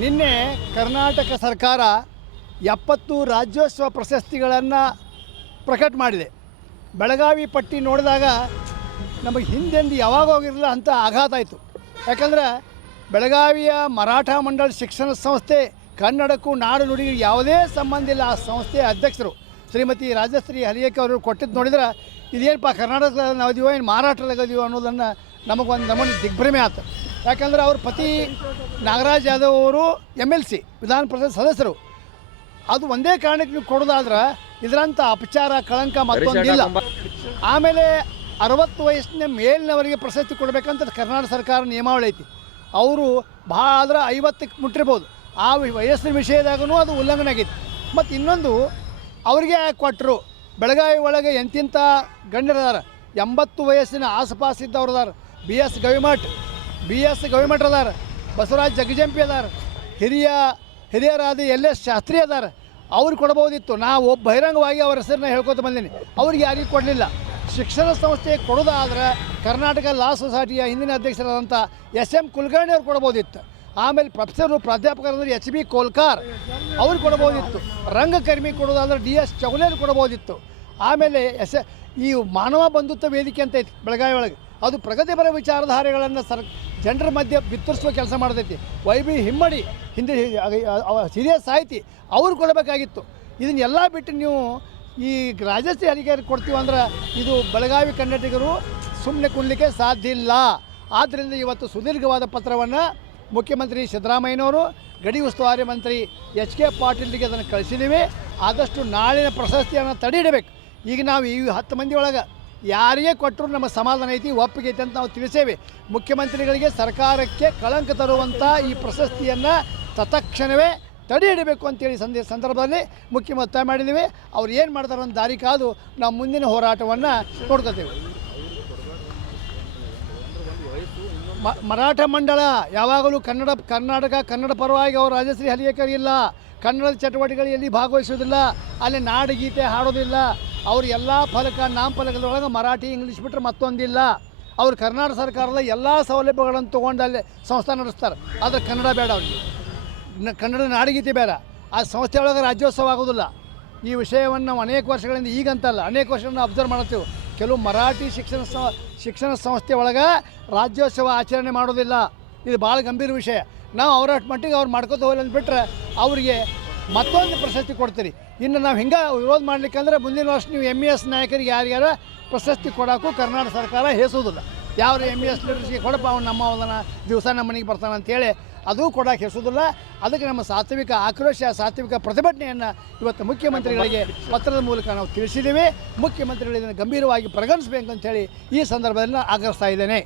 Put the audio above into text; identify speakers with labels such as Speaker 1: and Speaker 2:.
Speaker 1: ನಿನ್ನೆ ಕರ್ನಾಟಕ ಸರ್ಕಾರ ಎಪ್ಪತ್ತು ರಾಜ್ಯೋತ್ಸವ ಪ್ರಶಸ್ತಿಗಳನ್ನು ಪ್ರಕಟ ಮಾಡಿದೆ. ಬೆಳಗಾವಿ ಪಟ್ಟಿ ನೋಡಿದಾಗ ನಮಗೆ ಹಿಂದೆಂದು ಯಾವಾಗ ಹೋಗಿರಲಿಲ್ಲ ಅಂತ ಆಘಾತ ಆಯಿತು. ಯಾಕಂದ್ರೆ ಬೆಳಗಾವಿಯ ಮರಾಠ ಮಂಡಳ ಶಿಕ್ಷಣ ಸಂಸ್ಥೆ ಕನ್ನಡಕ್ಕೂ ನಾಡು ನುಡಿಗೆ ಯಾವುದೇ ಸಂಬಂಧ ಇಲ್ಲ. ಆ ಸಂಸ್ಥೆಯ ಅಧ್ಯಕ್ಷರು ಶ್ರೀಮತಿ ರಾಜಶ್ರೀ ಹಲಿಯಕ್ಕೆ ಅವರು ಕೊಟ್ಟಿದ್ದು ನೋಡಿದ್ರೆ ಇದೇನಪ್ಪ ಕರ್ನಾಟಕದಲ್ಲಿ ನಾವು ಇದೀವೋ ಏನು ಮಹಾರಾಷ್ಟ್ರದಾಗ ಇದೀವೋ ಅನ್ನೋದನ್ನು ನಮಗೊಂದು ನಮೂನೆ ದಿಗ್ಭ್ರಮೆ ಆಯ್ತು ಯಾಕಂದ್ರೆ ಅವ್ರ ಪತಿ ನಾಗರಾಜ್ ಯಾದವ್ ಅವರು ಎಂ ಎಲ್ ಸಿ ವಿಧಾನ ಪರಿಷತ್ ಸದಸ್ಯರು. ಅದು ಒಂದೇ ಕಾರಣಕ್ಕೆ ನೀವು ಕೊಡೋದಾದ್ರೆ ಇದರಂಥ ಅಪಚಾರ ಕಳಂಕ ಮತ್ತೊಂದಿಲ್ಲ. ಆಮೇಲೆ ಅರವತ್ತು ವಯಸ್ಸಿನ ಮೇಲಿನವರಿಗೆ ಪ್ರಶಸ್ತಿ ಕೊಡಬೇಕಂತ ಕರ್ನಾಟಕ ಸರ್ಕಾರ ನಿಯಮಾವಳಿ ಐತಿ. ಅವರು ಭಾಳ ಆದ್ರೆ ಐವತ್ತಕ್ಕೆ ಮುಟ್ಟಿರ್ಬೋದು. ಆ ವಯಸ್ಸಿನ ವಿಷಯದಾಗೂ ಅದು ಉಲ್ಲಂಘನೆ ಆಗೈತಿ. ಮತ್ತು ಇನ್ನೊಂದು ಅವರಿಗೆ ಕೊಟ್ಟರು ಬೆಳಗಾವಿ ಒಳಗೆ ಎಂತಿಂಥ ಗಣ್ಯರದಾರ? ಎಂಬತ್ತು ವಯಸ್ಸಿನ ಆಸುಪಾಸಿದ್ದವ್ರು ಅದಾರ B S Gavimath. B S Gavimath ಅದಾರ, ಬಸವರಾಜ್ ಜಗಜಂಪಿ ಅದಾರ, ಹಿರಿಯ ಹಿರಿಯರಾದ ಎಲ್ ಎಸ್ ಶಾಸ್ತ್ರಿ ಅದಾರ, ಅವ್ರು ಕೊಡ್ಬೋದಿತ್ತು. ನಾವು ಒಬ್ಬ ಬಹಿರಂಗವಾಗಿ ಅವ್ರ ಹೆಸರನ್ನ ಹೇಳ್ಕೊತ ಬಂದೀನಿ. ಅವ್ರಿಗೆ ಯಾರಿಗೂ ಕೊಡಲಿಲ್ಲ. ಶಿಕ್ಷಣ ಸಂಸ್ಥೆ ಕೊಡೋದಾದ್ರೆ ಕರ್ನಾಟಕ ಲಾ ಸೊಸೈಟಿಯ ಹಿಂದಿನ ಅಧ್ಯಕ್ಷರಾದಂಥ ಎಸ್ ಎಂ ಕುಲಕರ್ಣಿ ಅವ್ರು ಕೊಡ್ಬೋದಿತ್ತು. ಆಮೇಲೆ ಪ್ರೊಫೆಸರು ಪ್ರಾಧ್ಯಾಪಕರಂದ್ರೆ ಎಚ್ ಬಿ ಕೋಲ್ಕಾರ್ ಅವ್ರು ಕೊಡ್ಬೋದಿತ್ತು. ರಂಗಕರ್ಮಿ ಕೊಡೋದಾದ್ರೆ ಡಿ ಎಸ್ ಚೌಲೇರು ಕೊಡ್ಬೋದಿತ್ತು. ಆಮೇಲೆ ಎಸ್ ಈ ಮಾನವ ಬಂಧುತ್ವ ವೇದಿಕೆ ಅಂತ ಐತಿ ಬೆಳಗಾವಿ ಒಳಗೆ. ಅದು ಪ್ರಗತಿಪರ ವಿಚಾರಧಾರೆಗಳನ್ನು ಸರ್ ಜನರ ಮಧ್ಯೆ ಬಿತ್ತರಿಸುವ ಕೆಲಸ ಮಾಡ್ತೈತಿ. ವೈ ಬಿ ಹಿಮ್ಮಡಿ ಹಿಂದೆ ಹಿರಿಯ ಸಾಹಿತಿ ಅವ್ರು ಕೊಡಬೇಕಾಗಿತ್ತು. ಇದನ್ನೆಲ್ಲ ಬಿಟ್ಟು ನೀವು ಈ ರಾಜಶ್ರೀ ಅಧಿಕಾರಿ ಕೊಡ್ತೀವಿ ಅಂದ್ರೆ ಇದು ಬೆಳಗಾವಿ ಕನ್ನಡಿಗರು ಸುಮ್ಮನೆ ಕುಣ್ಲಿಕ್ಕೆ ಸಾಧ್ಯ ಇಲ್ಲ. ಆದ್ದರಿಂದ ಇವತ್ತು ಸುದೀರ್ಘವಾದ ಪತ್ರವನ್ನು ಮುಖ್ಯಮಂತ್ರಿ ಸಿದ್ದರಾಮಯ್ಯನವರು, ಗಡಿ ಉಸ್ತುವಾರಿ ಮಂತ್ರಿ ಎಚ್ ಕೆ ಪಾಟೀಲ್ಗೆ ಅದನ್ನು ಕಳಿಸಿದ್ದೀವಿ ಆದಷ್ಟು ನಾಳಿನ ಪ್ರಶಸ್ತಿಯನ್ನು ತಡೆ ಇಡಬೇಕು ಈಗ ನಾವು ಈ ಹತ್ತು ಮಂದಿ ಒಳಗೆ ಯಾರಿಗೆ ಕೊಟ್ಟರು ನಮ್ಮ ಸಮಾಧಾನ ಐತಿ ಒಪ್ಪಿಗೆ ಐತಿ ಅಂತ ನಾವು ತಿಳಿಸೇವೆ. ಮುಖ್ಯಮಂತ್ರಿಗಳಿಗೆ ಸರ್ಕಾರಕ್ಕೆ ಕಳಂಕ ತರುವಂಥ ಈ ಪ್ರಶಸ್ತಿಯನ್ನು ತತ್ಕ್ಷಣವೇ ತಡೆ ಹಿಡಬೇಕು ಅಂತೇಳಿ ಸಂದೇ ಸಂದರ್ಭದಲ್ಲಿ ಮುಖ್ಯಮಂತ್ರಿ ಒತ್ತಾಯ ಮಾಡಿದ್ದೀವಿ. ಅವ್ರು ಏನು ಮಾಡ್ತಾರೆ ಅಂತ ದಾರಿ ಕಾದು ನಾವು ಮುಂದಿನ ಹೋರಾಟವನ್ನು ನೋಡ್ಕೊತೇವೆ. ಮರಾಠ ಮಂಡಳ ಯಾವಾಗಲೂ ಕನ್ನಡ, ಕರ್ನಾಟಕ, ಕನ್ನಡ ಪರವಾಗಿ ಅವರು ರಾಜಶ್ರೀ ಹಲಿಯೇಕರ್ ಇಲ್ಲ. ಕನ್ನಡದ ಚಟುವಟಿಕೆಗಳಲ್ಲಿ ಭಾಗವಹಿಸೋದಿಲ್ಲ ಅಲ್ಲಿ ನಾಡಗೀತೆ ಹಾಡೋದಿಲ್ಲ. ಅವ್ರ ಎಲ್ಲ ಫಲಕ ನಾಮಫಲಕದೊಳಗೆ ಮರಾಠಿ, ಇಂಗ್ಲೀಷ್ ಬಿಟ್ಟರೆ ಮತ್ತೊಂದಿಲ್ಲ. ಅವ್ರು ಕರ್ನಾಟಕ ಸರ್ಕಾರದ ಎಲ್ಲ ಸೌಲಭ್ಯಗಳನ್ನು ತೊಗೊಂಡು ಅಲ್ಲಿ ಸಂಸ್ಥೆ ನಡೆಸ್ತಾರೆ. ಆದರೆ ಕನ್ನಡ ಬೇಡ ಅವ್ರಿಗೆ. ಕನ್ನಡ ನಾಡಗೀತೆ ಬೇಡ. ಆ ಸಂಸ್ಥೆ ಒಳಗೆ ರಾಜ್ಯೋತ್ಸವ ಆಗೋದಿಲ್ಲ. ಈ ವಿಷಯವನ್ನು ನಾವು ಅನೇಕ ವರ್ಷಗಳಿಂದ ಈಗಂತಲ್ಲ, ಅನೇಕ ವರ್ಷಗಳನ್ನ ಅಬ್ಸರ್ವ್ ಮಾಡ್ತೀವಿ. ಕೆಲವು ಮರಾಠಿ ಶಿಕ್ಷಣ ಶಿಕ್ಷಣ ಸಂಸ್ಥೆ ಒಳಗೆ ರಾಜ್ಯೋತ್ಸವ ಆಚರಣೆ ಮಾಡೋದಿಲ್ಲ. ಇದು ಭಾಳ ಗಂಭೀರ ವಿಷಯ. ನಾವು ಅವರಷ್ಟು ಮಟ್ಟಿಗೆ ಅವ್ರು ಮಾಡ್ಕೋತ ಹೋಗಲಿ ಅಂದ್ಬಿಟ್ರೆ ಅವರಿಗೆ ಮತ್ತೊಂದು ಪ್ರಶಸ್ತಿ ಕೊಡ್ತೀರಿ. ಇನ್ನು ನಾವು ಹಿಂಗೆ ವಿರೋಧ ಮಾಡಲಿಕ್ಕಂದ್ರೆ ಮುಂದಿನ ವರ್ಷ ನೀವು ಎಂ ಇ ಎಸ್ ನಾಯಕರಿಗೆ ಯಾರ್ಯಾರ ಪ್ರಶಸ್ತಿ ಕೊಡೋಕ್ಕೂ ಕರ್ನಾಟಕ ಸರ್ಕಾರ ಹೆಸೋದಿಲ್ಲ. ಯಾವ ಎಂ ಇ ಎಸ್ ಲೀಡರ್ಸ್ಗೆ ಕೊಡಪ್ಪ, ಅವ್ನು ನಮ್ಮ ಅವನ ದಿವಸ ನಮ್ಮ ಮನೆಗೆ ಬರ್ತಾನೆ ಅಂತೇಳಿ ಅದು ಕೊಡೋಕೆ ಹೆಸೋದಿಲ್ಲ. ಅದಕ್ಕೆ ನಮ್ಮ ಸಾತ್ವಿಕ ಆಕ್ರೋಶ, ಸಾತ್ವಿಕ ಪ್ರತಿಭಟನೆಯನ್ನು ಇವತ್ತು ಮುಖ್ಯಮಂತ್ರಿಗಳಿಗೆ ಪತ್ರದ ಮೂಲಕ ನಾವು ತಿಳಿಸಿದ್ದೀವಿ ಮುಖ್ಯಮಂತ್ರಿಗಳು ಇದನ್ನು ಗಂಭೀರವಾಗಿ ಪರಿಗಣಿಸಬೇಕು ಅಂತೇಳಿ ಈ ಸಂದರ್ಭದಲ್ಲಿ ನಾನು ಆಗ್ರಹಿಸ್ತಾ ಇದ್ದೇನೆ.